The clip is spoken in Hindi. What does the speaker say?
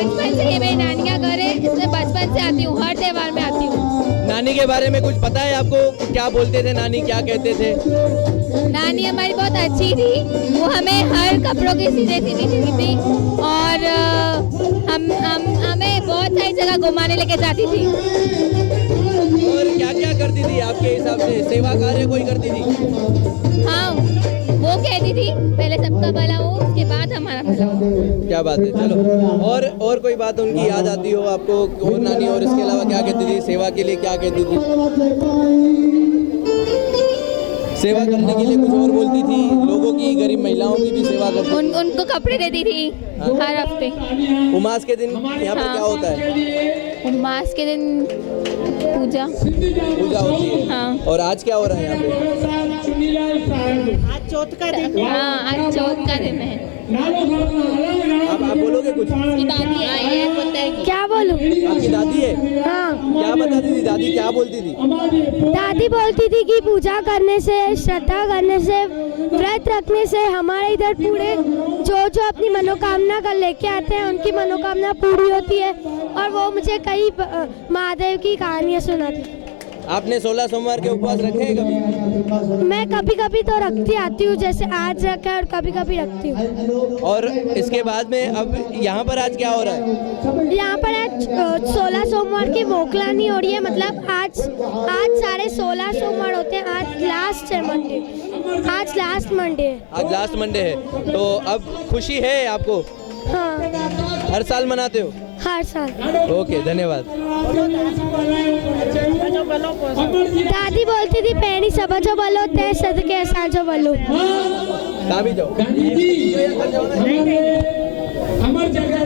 बचपन से ये मेरी नानी का घर है, इसलिए बचपन से आती हूँ, हर त्योहार में आती हूँ। नानी के बारे में कुछ पता है आपको? क्या बोलते थे नानी, क्या कहते थे? नानी हमारी बहुत अच्छी थी, वो हमें हर कपड़ों की चीजें सीती थी और हमें बहुत सारी जगह घुमाने लेके जाती थी। और क्या क्या करती थी आपके हिसाब से? सेवा कार्य कोई करती थी? हाँ, वो कहती थी पहले सबका भला हो, उसके बाद हमारा भला हो। क्या बात है। चलो, और कोई बात उनकी याद आती हो आपको? और नानी, और इसके अलावा क्या कहती थी? सेवा के लिए क्या कहती थी? सेवा करने के लिए कुछ और बोलती थी? लोगों की, गरीब महिलाओं की भी सेवा करती थी? उनको कपड़े देती थी हर हफ्ते। उमास के दिन यहाँ पे क्या होता है? उमास के दिन पूजा होती है। हाँ। और आज क्या हो रहा है यहाँ पे? आज चौथ का दिन। हाँ, आज चौथ का दिन है। आप बोलोगे कुछ? दादी आई है, क्या बोलूं? आपकी दादी है? हाँ, क्या बताती थी दादी, क्या बोलती थी? दादी बोलती थी कि पूजा करने से, श्रद्धा करने से, व्रत रखने से हमारे इधर पूरे जो अपनी मनोकामना कर लेके आते हैं उनकी मनोकामना पूरी होती है। और वो मुझे कई महादेव की कहानियाँ सुनाती। आपने 16 सोमवार के उपवास रखे हैं कभी? मैं कभी कभी तो रखती आती हूँ, जैसे आज रखा है और कभी कभी रखती हूँ। और इसके बाद में अब यहाँ पर आज क्या हो रहा है? यहाँ पर आज 16 सोमवार की मोकलानी हो रही है, मतलब आज सारे 16 सोमवार होते हैं। आज लास्ट है मंडे, आज लास्ट मंडे है। आज लास्ट मंडे है, तो अब खुशी है आपको? हाँ, हर साल मनाते हो? हर साल। ओके, धन्यवाद। दादी बोलती थी पैनी सब जो बोलो ते सदके असांजो बोलो। कहाँ भी जाओ।